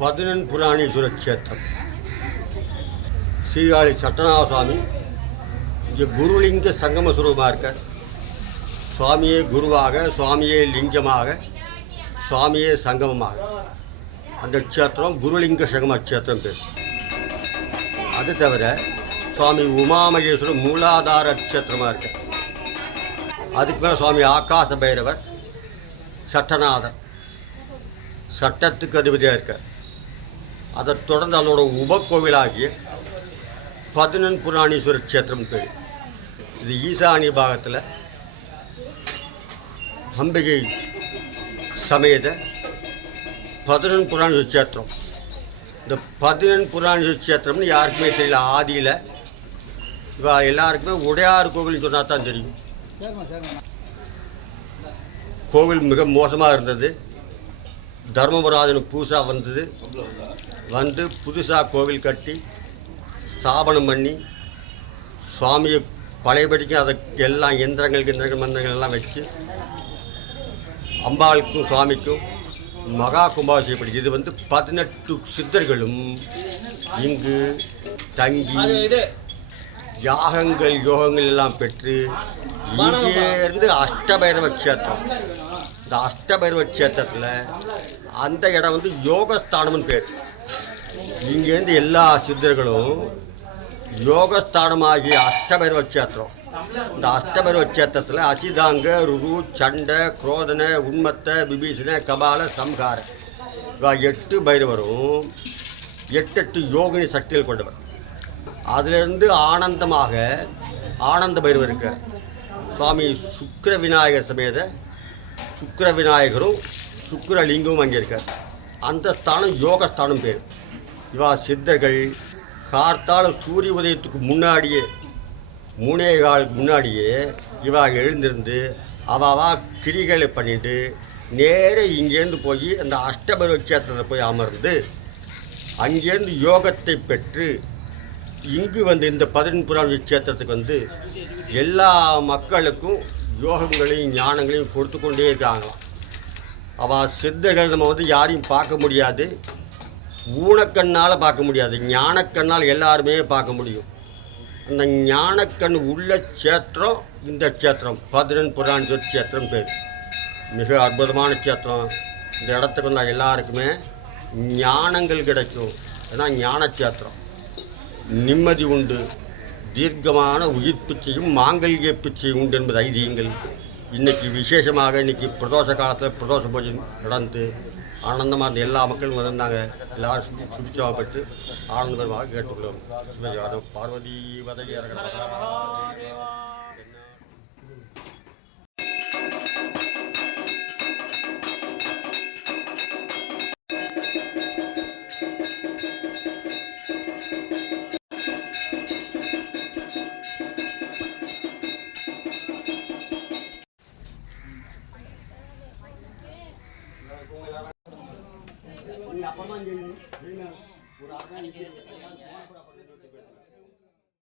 பதினெண் புராணீஸ்வர க்ஷேத்திரம் ஸ்ரீகாழி சட்டநாத சுவாமி இங்கே குருலிங்க சங்கம சுரூபமாக இருக்கார். சுவாமியே குருவாக, சுவாமியே லிங்கமாக, சுவாமியே சங்கமமாக அந்த க்ஷேத்திரம் குருலிங்க சங்கம க்ஷேத்திரம் பேர். அது தவிர சுவாமி உமாமகேஸ்வரர் மூலாதார க்ஷேத்திரமாக இருக்கார். அதுக்கு மேலே சுவாமி ஆகாச பைரவர் சட்டநாதர் சட்டத்துக்கு அதிபதியாக இருக்கார். அதை தொடர்ந்து அதோட உபக்கோவிலாகிய பதினெண் புராணீஸ்வரர் க்ஷேத்திரம் பேர். இது ஈசானிய பாகத்தில் அம்பிகை சமேத பதினெண் புராணீஸ்வரர் க்ஷேத்திரம். இந்த பதினெண் புராணீஸ்வரர் க்ஷேத்திரம்னு யாருக்குமே தெரியல. ஆதியில் இவ எல்லாருக்குமே உடையார் கோவில்னு சொன்னால் தான் தெரியும். கோவில் மிக மோசமாக இருந்தது. தர்மபுராதனுக்கு புதுசாக வந்து புதுசாக கோவில் கட்டி ஸ்தாபனம் பண்ணி சுவாமியை பழையபடிக்கும் அதுக்கு எல்லாம் எந்திரங்கள் மந்திரங்கள் எல்லாம் வச்சு அம்பாளுக்கும் சுவாமிக்கும் மகா கும்பாபிஷேகம். இது 18 சித்தர்களும் இங்கு தங்கி யாகங்கள் யோகங்கள் எல்லாம் பெற்று இங்கேருந்து அஷ்டபைரவ க்ஷேத்திரம். இந்த அஷ்டபைரவ க்ஷேத்திரத்தில் அந்த இடம் யோகஸ்தானம்னு பேர். இங்கேருந்து எல்லா சித்தர்களும் யோகஸ்தானமாகிய அஷ்டபைரவ க்ஷேத்திரம். இந்த அஷ்டபைரவ க்ஷேத்திரத்தில் அசிதாங்க, ருரு, சண்டை, குரோதன, உண்மத்த, விபீஷண, கபால, சம்ஹார 8 பைரவரும் 8 யோகினி சக்திகள் கொண்டவர். அதிலிருந்து ஆனந்தமாக ஆனந்த பைரவர் இருக்கார். சுவாமி சுக்கிர விநாயகர் சமேத சுக்கிர விநாயகரும் சுக்கிரலிங்கமும் அங்கே இருக்கார். அந்த ஸ்தானம் யோகஸ்தானம் பேர். இவா சித்தர்கள் கார்த்தால சூரிய உதயத்துக்கு முன்னாடியே 3:15 முன்னாடியே இவா எழுந்திருந்து அவாவா கிரிகளை பண்ணிட்டு நேர இங்கேருந்து போய் அந்த அஷ்டபைரவ க்ஷேத்திரத்தில் போய் அமர்ந்து அங்கேருந்து யோகத்தை பெற்று இங்கு இந்த 18 புராண க்ஷேத்திரத்துக்கு எல்லா மக்களுக்கும் யோகங்களையும் ஞானங்களையும் கொடுத்து கொண்டே இருக்காங்களாம். அவள் சித்தர்கள் நம்ம யாரையும் பார்க்க முடியாது, ஊனக்கண்ணால் பார்க்க முடியாது, ஞானக்கண்ணால் எல்லாருமே பார்க்க முடியும். அந்த ஞானக்கண் உள்ள க்ஷேத்திரம் இந்த க்ஷேத்திரம் 18 புராண க்ஷேத்திரம் பேர். மிக அற்புதமான க்ஷேத்திரம். இந்த இடத்துக்கு எல்லாருக்குமே ஞானங்கள் கிடைக்கும். ஏன்னா ஞான க்ஷேத்திரம். நிம்மதி உண்டு, தீர்க்கமான உயிர் பிச்சையும் மாங்கல்ய பிச்சையும் உண்டு என்பது ஐதீகங்கள். இன்றைக்கி விசேஷமாக பிரதோஷ காலத்தில் பிரதோஷ பூஜை நடந்து ஆனந்தமாக இருந்த எல்லா மக்களும் வந்திருந்தாங்க. எல்லாரும் சுபிச்சமாகப்பட்டு ஆனந்தமாக கேட்டுக்கொள்ளும். பார்வதி வதைய